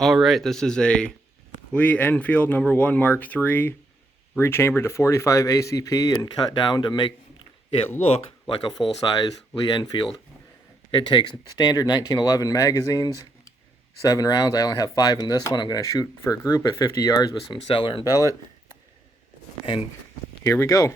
Alright, this is a Lee Enfield no.1 Mark III, rechambered to 45 ACP and cut down to make it look like a full-size Lee Enfield. It takes standard 1911 magazines, 7 rounds. I only have 5 in this one. I'm going to shoot for a group at 50 yards with some Cellar and Bellet. And here we go.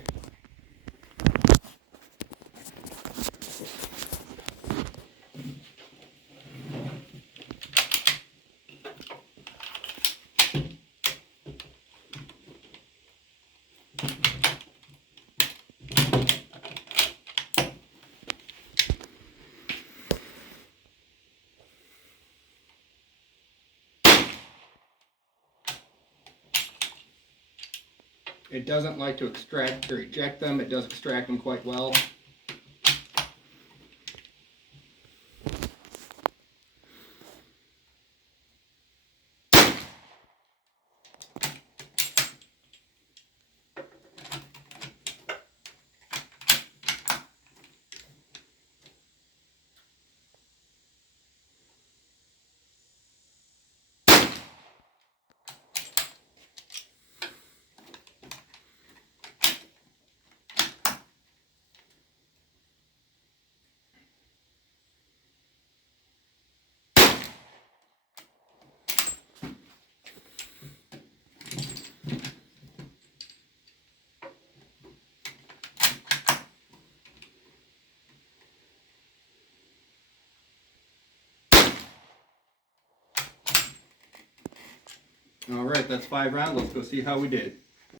It doesn't like to extract or eject them. It does extract them quite well. Alright, that's 5 rounds. Let's go see how we did.